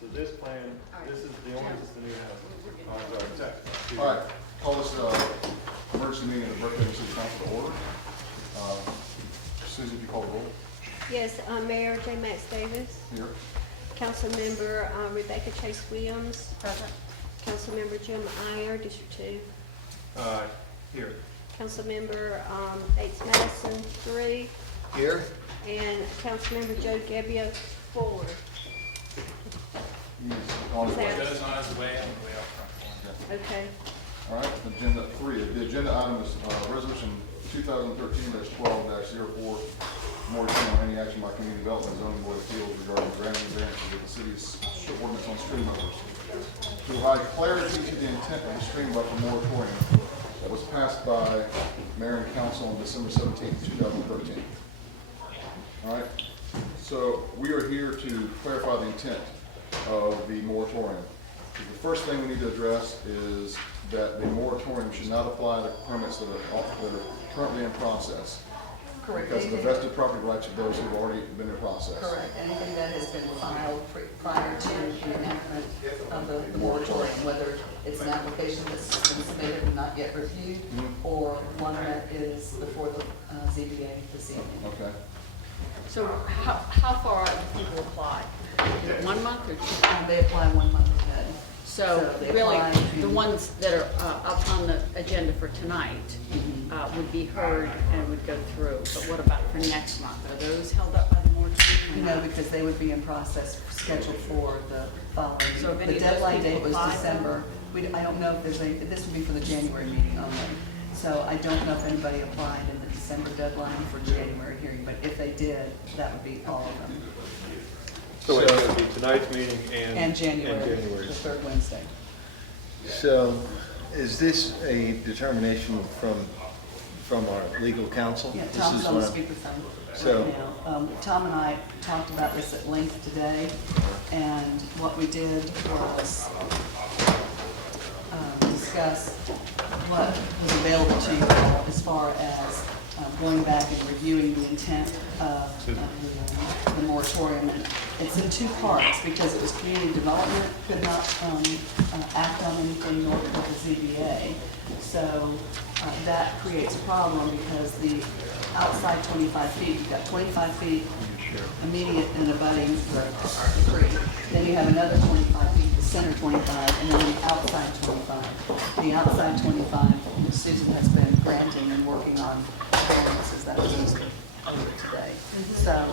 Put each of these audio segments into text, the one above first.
So this plan, this is the only, this is the new house. All right, call this emergency meeting of the Brookhaven City Council to order. Susan, if you call the roll. Yes, Mayor J. Max Davis, Here. Councilmember Rebecca Chase Williams, Present. Councilmember Jim Iyer, District 2, Here. Councilmember Bates Madison, 3, Here. and Councilmember Joe Gebbia, 4. He's on his way. Is that- Goes on his way, I'm way out front. Okay. All right, agenda 3. The agenda item is resolution 2013-12-04, moratorium on any action by community development zoning board of appeals regarding granting variances of the city's ordinance on stream buffers. To provide clarity to the intent of the stream buffer moratorium that was passed by mayor and council on December 17, 2013. All right, so we are here to clarify the intent of the moratorium. The first thing we need to address is that the moratorium should not apply to permits that are currently in process. Correct. Because of the Anything- vested property rights of those who've already been in process. Correct. Anything that has been filed prior to the enactment of the moratorium, whether it's an application that's been submitted and not yet reviewed, or one that is before the ZBA this evening. Okay. So how far do people apply? Is it 1 month or 2? They apply 1 month ahead. So they really, apply to- the ones that are up on the agenda for tonight would be heard and would go through. But what about for next month? Are those held up by the moratorium? No, because they would be in process scheduled for the following. So if any The of those deadline date people was apply, December. I don't know if there's this would be for the January meeting only. So I don't know if anybody applied in the December deadline for January hearing, but if they did, that would be all of them. So it would be tonight's meeting And January, And January's. the third Wednesday. So, is this a determination from our legal counsel? Yeah, This Tom's is on the what- speakerphone So- right now. Tom and I talked about this at length today, and what we did was discuss what was available to you all as far as going back and reviewing the intent of the moratorium. And it's in 2 parts, because it was community development could not act on anything, nor could the ZBA. So that creates a problem, because the outside 25 feet, you've got 25 feet immediate and abutting the creek. Then you have another 25 feet, the center 25, and then the outside 25. The outside 25, Susan has been granting and working on variances that was used over today. So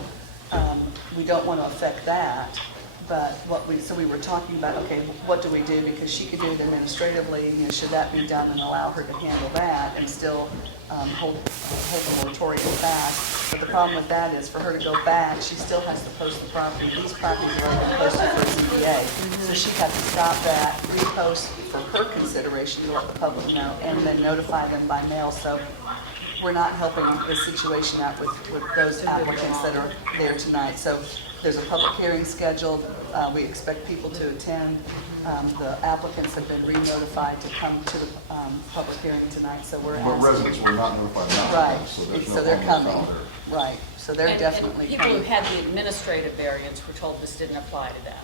we don't want to affect that. But so we were talking about, okay, what do we do? Because she could do it administratively, should that be done and allow her to handle that and still hold the moratorium back? But the problem with that is, for her to go back, she still has to post the property. These properties are already posted for ZBA. So she'd have to stop that, repost for her consideration to let the public know, and then notify them by mail. So we're not helping the situation out with those applicants that are there tonight. So there's a public hearing scheduled. We expect people to attend. The applicants have been re-notified to come to the public hearing tonight, so we're But asking. residents were not notified now. Right, So there's no so they're harm in coming. foul Right, so they're And definitely people who coming. had the administrative variance were told this didn't apply to them.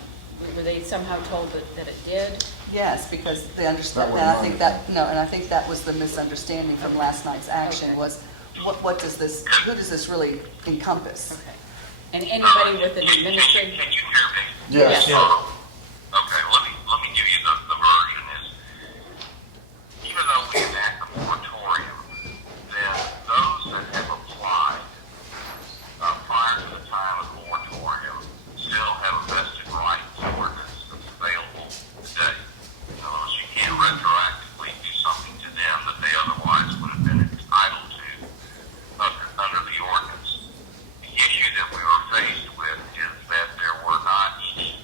Were they somehow told that it did? Yes, because they understand, That and I was think mine. and I think that was the misunderstanding from last night's action Okay. was, what does this, who does this really encompass? Okay. And anybody with an administrative? Can you hear me? Yes. Yes. Okay, let me give you the version is, even though we enact the moratorium, then those that have applied prior to the time of the moratorium still have a vested right to ordinance that's available today. In other words, you can't retroactively do something to them that they otherwise would have been entitled to under the ordinance. The issue that we were faced with is that there were not any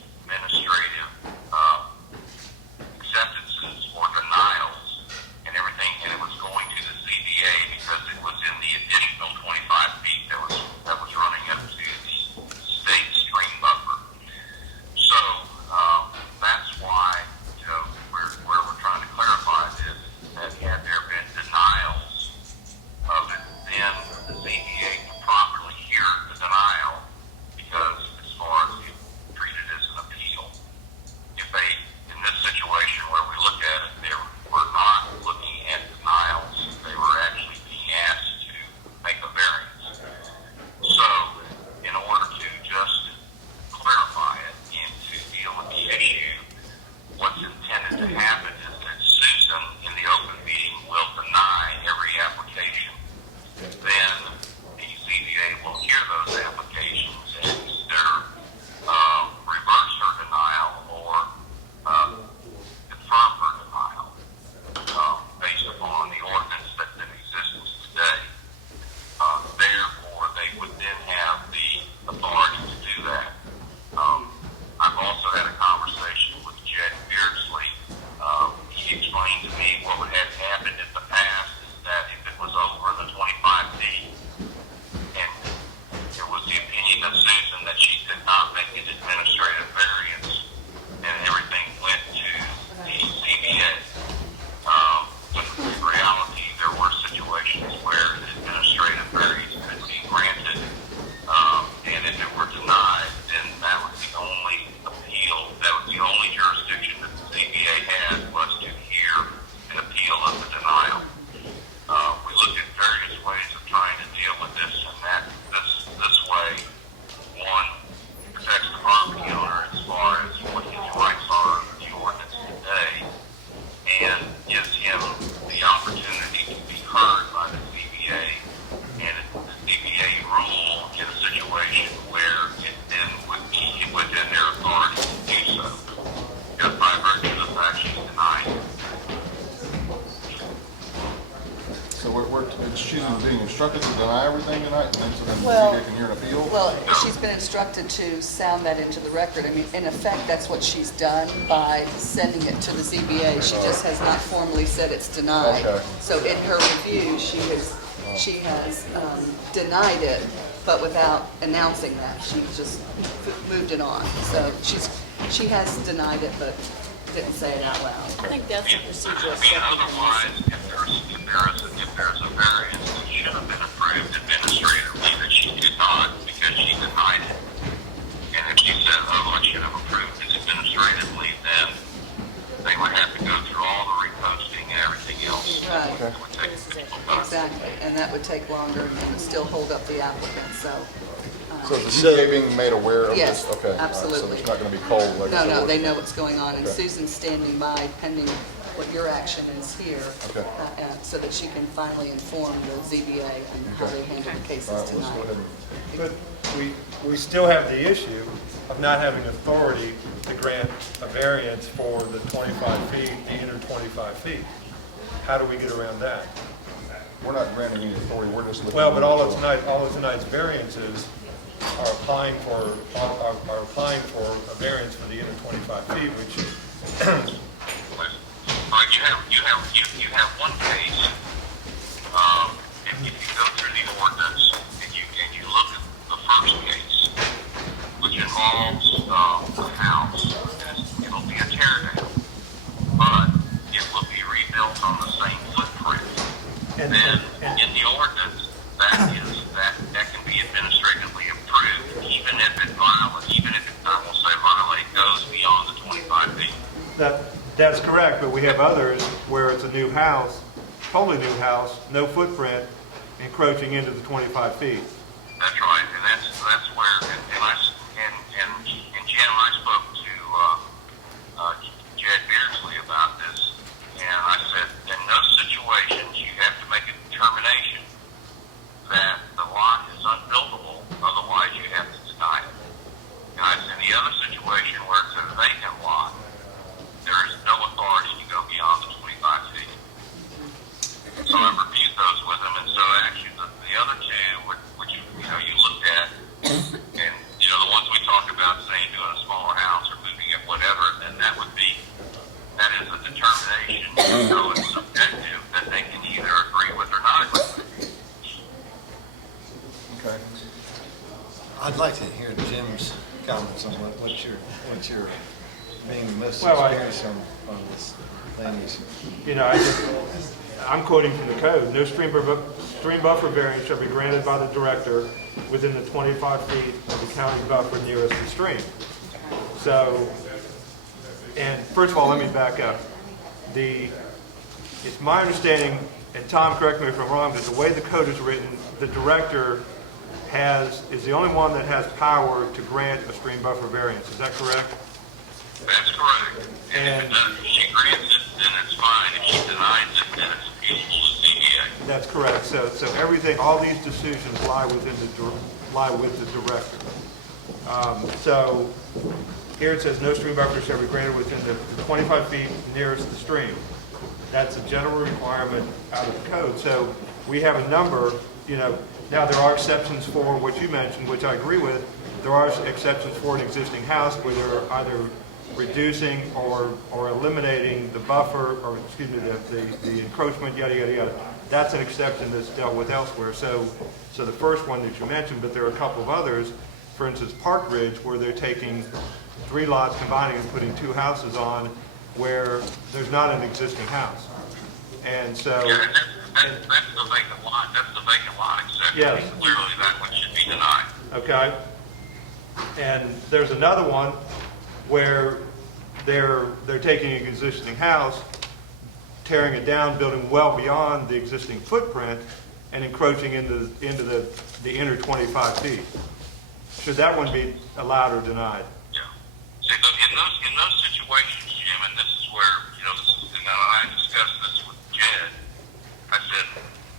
then the Well- ZBA can hear an appeal? Well, she's been instructed to sound that into the record. I mean, in effect, that's what she's done by sending it to the ZBA. She just has not formally said it's denied. Okay. So in her review, she has denied it, but without announcing that. She just moved it on. So she has denied it, but didn't say it out loud. I think that's a procedural I mean, step. otherwise, if there's a variance that should have been approved administratively that she did not because she denied it, and if she said, oh, I should have approved it administratively, then they would have to go through all the reposting and everything else. Right. It would take people time. Exactly, and that would take longer and would still hold up the applicant, so. So is the ZBA being made aware of this? Yes, Okay, all right, absolutely. So it's not going to be cold like it's No, they always- know what's going on, and Okay. Susan's standing by pending what your action is here. Okay. So that she can finally inform the ZBA on how they handle the All cases right, let's go tonight. ahead and, But we still have the issue of not having authority to grant a variance for the 25 feet, the inner 25 feet. How do we get around that? we're not granting any authority, we're just looking. Well, but all of tonight's variances are applying for a variance for the inner 25 feet, which, You have one case, if you go through the ordinance and you look at the first case, which involves a house, it'll be a tear down, but it will be rebuilt on the same footprint. and, Then and, in the ordinance, that can be administratively approved, even if it I will say violate goes beyond the 25 feet. that's correct, but we have others where it's a new house, totally new house, no footprint, encroaching into the 25 feet. That's right, and that's where, and Jim, I spoke to Jed Beardsley about this, and I said, in those situations, you have to make a determination that the lot is unbuildable, otherwise you have to deny it. And I said, in the other situation where it's a vacant lot, there is no authority to go beyond the 25 feet. So I reviewed those with him, and so actually the other two, which you looked at, and the ones we talked about, saying doing a smaller house or moving it, whatever, then that is a determination, it's subjective, that they can either agree with or not agree with. Okay. I'd like to hear Jim's comments on what you're being most Well, experienced on this land use. I'm quoting from the code, no stream buffer variance shall be granted by the director within the 25 feet of the county buffer nearest the stream. So, and first of all, let me back up. It's my understanding, and Tom, correct me if I'm wrong, but the way the code is written, the director is the only one that has power to grant a stream buffer variance. Is that correct? That's correct. And if she grants it, then it's fine. If she denies it, then it's appealable to CBA. That's correct. So everything, all these decisions lie with the director. So here it says no stream buffer shall be granted within the 25 feet nearest the stream. That's a general requirement out of the code. So we have a number, now there are exceptions for what you mentioned, which I agree with. There are exceptions for an existing house where they're either reducing or eliminating the buffer, or excuse me, the encroachment, yada, yada, yada. That's an exception that's dealt with elsewhere. So the first one that you mentioned, but there are a couple of others, for instance, Park Ridge, where they're taking 3 lots, combining and putting 2 houses on where there's not an existing house. And so... Yeah, that's the vacant lot. That's the vacant lot exception. Yes. Clearly, that one should be denied. Okay. And there's another one where they're taking an existing house, tearing it down, building well beyond the existing footprint, and encroaching into the inner 25 feet. Should that one be allowed or denied? Yeah. See, in those situations, Jim, and this is where, I discussed this with Jed. I said,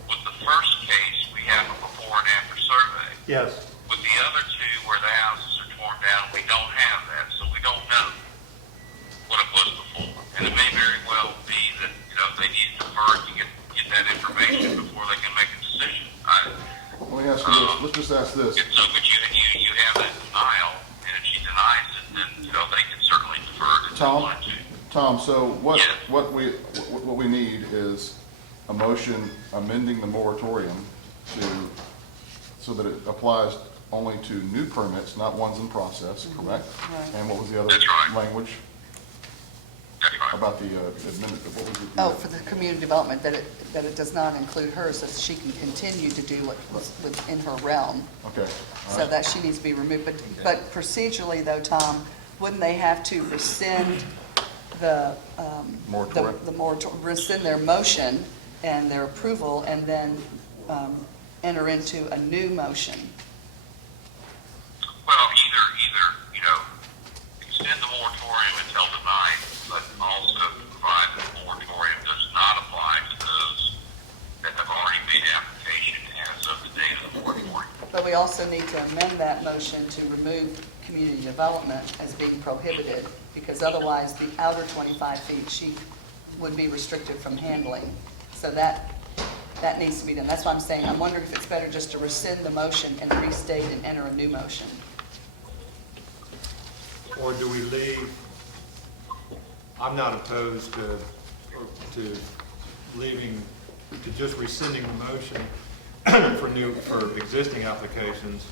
with the first case, we have a before and after survey. Yes. With the other two, where the houses are torn down, we don't have that, so we don't know what it was before. And it may very well be that, they need to defer to get that information before they can make a decision. Let me ask you this, let's just ask this. But you have that denial, and if she denies it, then, you know, they can certainly defer it if they Tom? want to. Tom, so Yes. what we need is a motion amending the moratorium so that it applies only to new permits, not ones in process, correct? Right. And what was the other That's right. language That's right. about the what was it? Oh, for the community development, that it does not include her, so she can continue to do what was within her realm. Okay. all So right. that she needs to be removed. But procedurally though, Tom, wouldn't they have to rescind the Moratorium? rescind their motion and their approval and then enter into a new motion? Well, either, you know, extend the moratorium until denied, but also provide that the moratorium does not apply to those that have already made application as of the date of the moratorium. But we also need to amend that motion to remove community development as being prohibited, because otherwise the outer 25 feet she would be restricted from handling. So that needs to be done. That's why I'm saying, I'm wondering if it's better just to rescind the motion and restate and enter a new motion. Or do we leave, I'm not opposed to leaving, to just rescinding the motion for existing applications,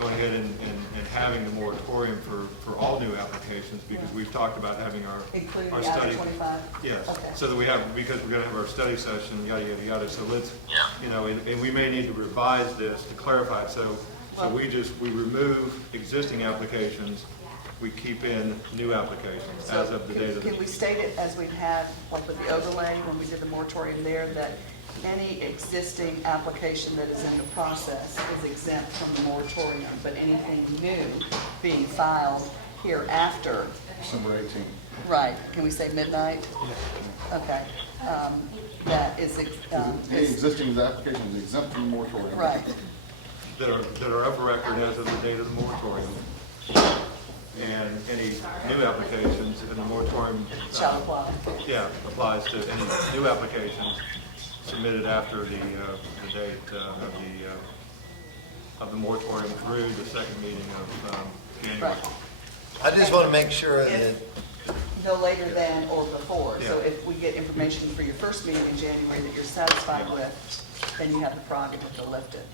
going ahead and having the moratorium for all new applications, because we've talked about having Including our the outer study. 25? Yes, Okay. so that we have, because we're gonna have our study session, yada, yada, yada, so let's, Yeah. you know, and we may need to revise this to clarify it, so we remove existing applications, we keep in new applications as of the date of the. Can we state it as we've had, like with the overlay, when we did the moratorium there, that any existing application that is in the process is exempt from the moratorium, but anything new being filed hereafter, December 18th. right, can we say midnight? Okay, that is, Any existing application is exempt from the moratorium. right, that are of record as of the date of the moratorium. And any new applications in the moratorium. shall apply. Yeah, applies to any new applications submitted after the date of the moratorium through the second meeting of January. Right. I just want to make sure that, No later than or before. So Yeah. if we get information for your first meeting in January that you're satisfied with, then you have the prerogative to lift it.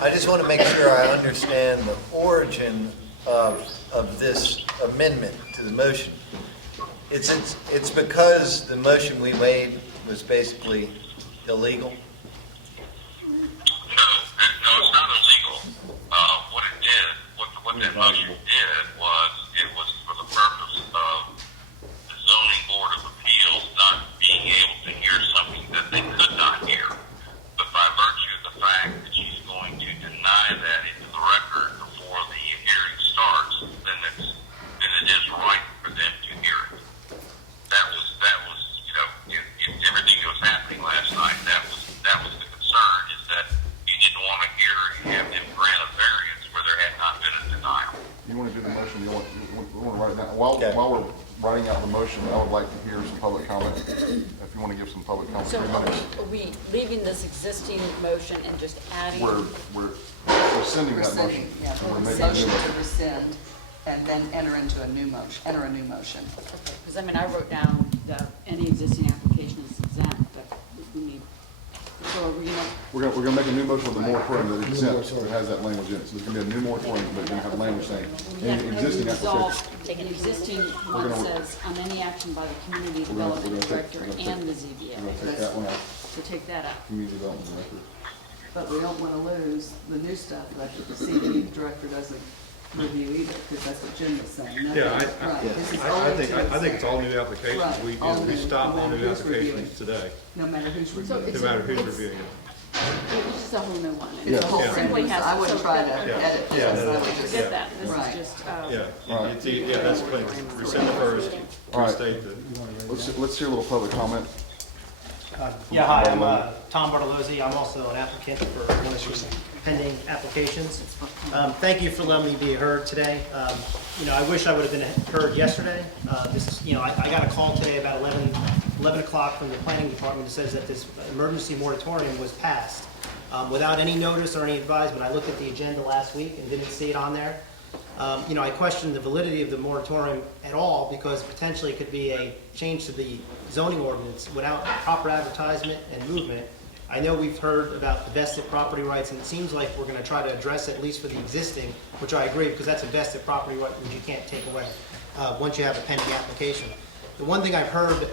I just want to make sure I understand the origin of this amendment to the motion. It's because the motion we made was basically illegal? No, it's not illegal. What it did, what that motion did was, it was for the purpose of the zoning board of appeals not being able to hear something that they could not hear. But by virtue of the fact that she's going to deny that into the record before the hearing starts, then it is right for them to hear it. That was, you know, if everything that was happening last night, that was the concern, is that you didn't want to have them grant a variance where there had not been a denial. You want to do the motion, you want to write it down. While we're writing out the motion, I would like to hear some public comment. If you want to give some public comment, So 3 minutes. are we leaving this existing motion and just adding? We're rescinding that motion. Rescinding, yeah, And we're making a motion new to motion. rescind and then enter into a new motion, enter a new motion. Because, I mean, I wrote down that any existing application is exempt, but we need, so are we gonna, We're gonna make a new motion with the moratorium that exempts, that has that language in it. So there's gonna be a new moratorium, but it's gonna have language saying, any existing application. take an existing one gonna- says on any action by the community We're gonna development take- director we're gonna and the We're gonna ZBA. take that one out, So take that out. community development director. But we don't want to lose the new stuff that the CD director doesn't review either, because that's what Jim was saying. Nothing- Yeah, right, this is I only to think it's all new applications. Right, We, all we new, stop no all matter new who's reviewing. applications today, No matter who's So reviewing. no it's- matter who's it's- reviewing it. It's just a whole new one. It's a whole Yeah. thing, Simply has- I wouldn't so try to that- edit this, Yeah, I no, would no, just. Forget that, this Right. is just, Yeah, All right. it's, yeah, that's clean. Rescind the first, All right. restate the. Let's hear a little public comment. Yeah, hi, I'm Tom Bartolozzi. I'm also an applicant for one of these pending applications. Thank you for letting me be heard today. You know, I wish I would have been heard yesterday. You know, I got a call today about 11 o'clock from the planning department that says that this emergency moratorium was passed. without any notice or any advisement. I looked at the agenda last week and didn't see it on there. I questioned the validity of the moratorium at all because potentially it could be a change to the zoning ordinance without proper advertisement and movement. I know we've heard about the vested property rights, and it seems like we're going to try to address it, at least for the existing, which I agree, because that's a vested property right which you can't take away once you have a pending application. The one thing I've heard,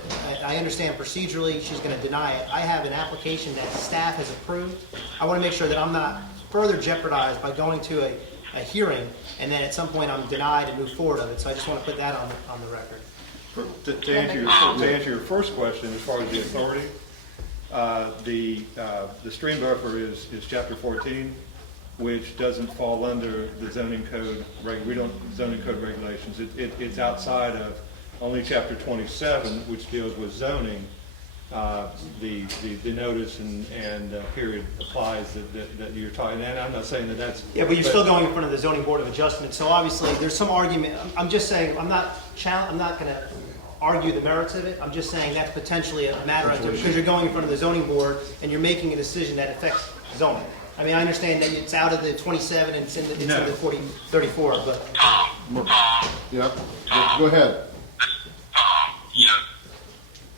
I understand procedurally she's going to deny it. I have an application that staff has approved. I want to make sure that I'm not further jeopardized by going to a hearing, and then at some point I'm denied and move forward of it. So I just want to put that on the record. To answer your first question, as far as the authority, the stream buffer is chapter 14, which doesn't fall under the zoning code, zoning code regulations. It's outside of only chapter 27, which deals with zoning. The notice and period applies that you're talking, and I'm not saying that that's... Yeah, but you're still going in front of the zoning board of adjustment, so obviously there's some argument. I'm just saying, I'm not going to argue the merits of it. I'm just saying that's potentially a matter because you're going in front of the zoning board and you're making a decision that affects zoning. I mean, I understand that it's out of the 27 and it's in the 34, but... Yeah, go ahead. You know,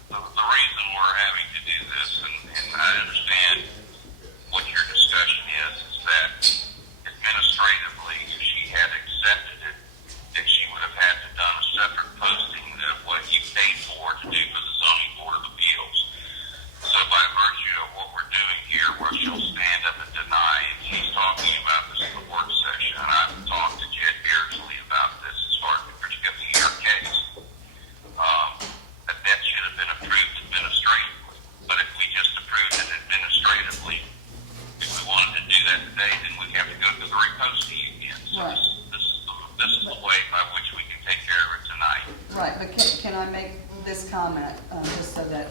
the reason we're having to do this, and I understand what your discussion is that administratively, if she had accepted it, that she would have had to done a separate posting of what you paid for to do for the zoning board of appeals. So by virtue of what we're doing here, where she'll stand up and deny, and she's talking about this in the work session, and I've talked to Jed Beardsley about this as far as particularly your case. That should have been approved administratively. But if we just approved it administratively, if we wanted to do that today, then we'd have to go through the reposting again. So Right. this is the way by which we can take care of it tonight. Right, but can I make this comment, just so that,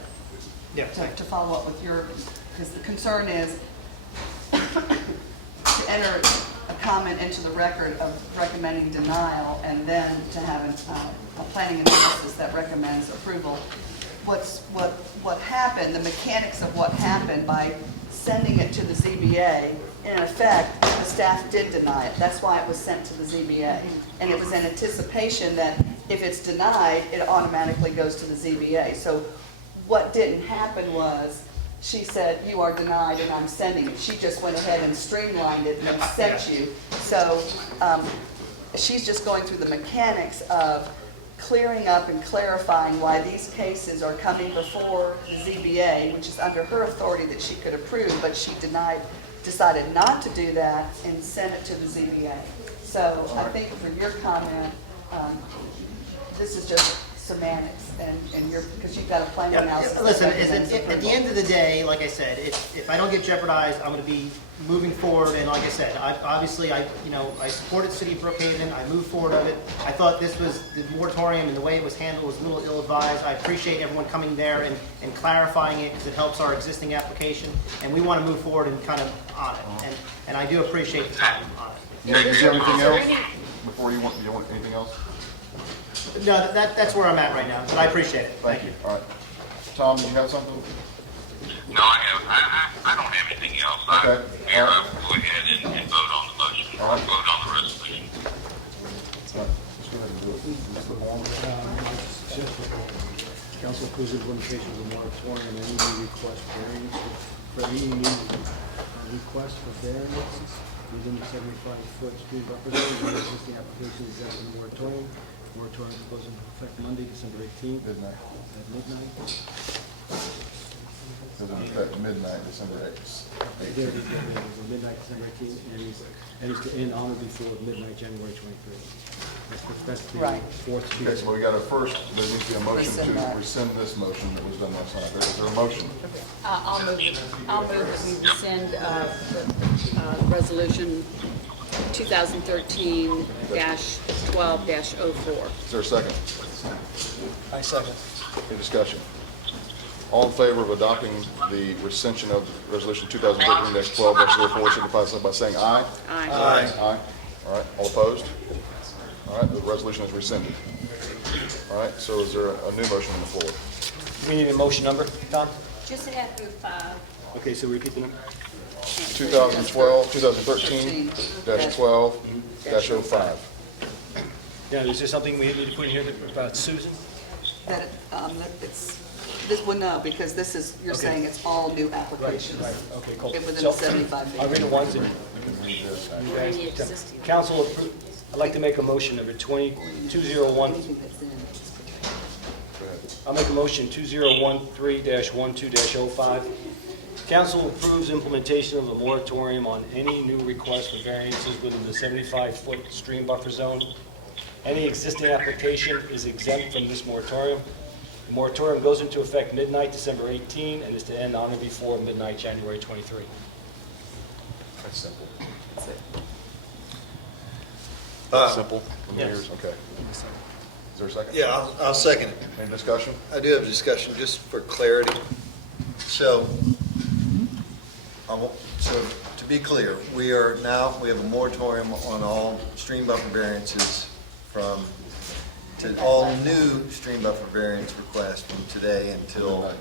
Yeah, to follow up with your, because the concern is to enter a comment into the record of recommending denial and then to have a planning analysis that recommends approval. What happened, the mechanics of what happened by sending it to the ZBA, in effect, the staff did deny it. That's why it was sent to the ZBA. And it was in anticipation that if it's denied, it automatically goes to the ZBA. So what didn't happen was, she said, you are denied and I'm sending it. She just went ahead and streamlined it and sent you. So she's just going through the mechanics of clearing up and clarifying why these cases are coming before the ZBA, which is under her authority that she could approve, but she decided not to do that and sent it to the ZBA. So I think for your comment, this is just semantics and because you've got a plan analysis. Yeah, listen, that at the end of the day, like I said, if I don't get jeopardized, I'm going to be moving forward. And like I said, I supported City of Brookhaven. I moved forward of it. I thought this was the moratorium and the way it was handled was a little ill-advised. I appreciate everyone coming there and clarifying it because it helps our existing application. And we want to move forward and kind of on it. And I do appreciate the time on it. Is there anything else? Before you want anything else? No, that's where I'm at right now, but I appreciate it. Thank you. All right. Tom, do you have something? No, I don't have anything else. Okay. Mayor, I will go ahead and vote on the motion, All right. vote on the resolution. All right. Let's go ahead and do it. Mr. Long? Council approves the implementation of the moratorium and any new request for variances within the 75-foot street buffer zone. The existing application is exempt from the moratorium. Moratorium goes into effect Monday, December 18th Midnight. at midnight. Goes into effect midnight, December 8th. There it is, midnight, December 18th, and it's to end on or before midnight, January 23rd. That's the Right. fourth street. Okay, so we got a first, there needs to be a motion Rescind to that. rescind this motion that was done last night. Is there a motion? I'll move that we rescind resolution 2013-12-04. Is there a second? I second. Any discussion? All in favor of adopting the rescission of resolution 2013-12-04, signify by saying aye. Aye. Aye. All right, all opposed? All right, the resolution is rescinded. All right, so is there a new motion on the floor? We need a motion number, Tom? Just after 5. Okay, so repeat the number. 2012-12-05. Now, is there something we need to put in here about Susan? That, it's, this one, no, because this is, you're Okay. saying it's all new applications. Okay, cool. Within So, the 75 days. I'll read the ones that Or any existing. council approved. I'd like to make a motion number 201. Anything that's in. I'll make a motion 2013-12-05. Council approves implementation of a moratorium on any new requests for variances within the 75-foot stream buffer zone. Any existing application is exempt from this moratorium. The moratorium goes into effect midnight December 18 and is to end on or before midnight January 23. That's simple. That's it. That's simple. Yes. Okay. Is there a second? Yeah, I'll second it. Any discussion? I do have a discussion, just for clarity. So, so to be clear, we have a moratorium on all stream buffer variances to all new stream buffer variance requests from today until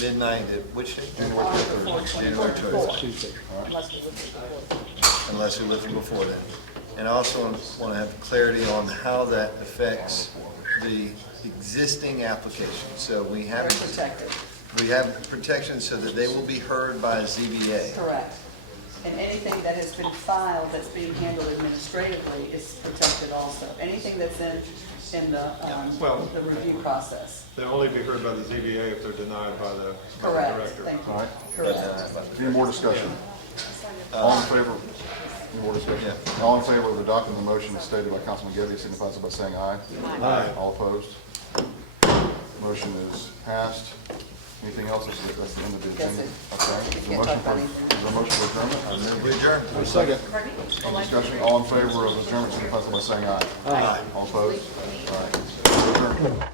midnight, at which day? January 23rd. January 23rd, Tuesday. unless we lift them before then. And I also want to have clarity on how that affects the existing application. So we They're have protected, protection so that they will be heard by ZBA. correct. And anything that has been filed that's being handled administratively is protected also. Anything that's in Well- the review process. They'll only be heard by the ZBA if they're denied by the Correct, director. thank you. All right. Correct. Any more discussion? All in favor? Any more discussion? All in favor of adopting the motion as stated by Councilman Gebbia, signify so by saying aye. Aye. All opposed? Motion is passed. Anything else? That's the end of the That's agenda. it. Okay. You Is can't talk about there a motion for adjournment? We adjourn. Second. Any discussion? All in favor of adjournment, signify so by saying aye. Aye. All opposed? All right. Adjourned.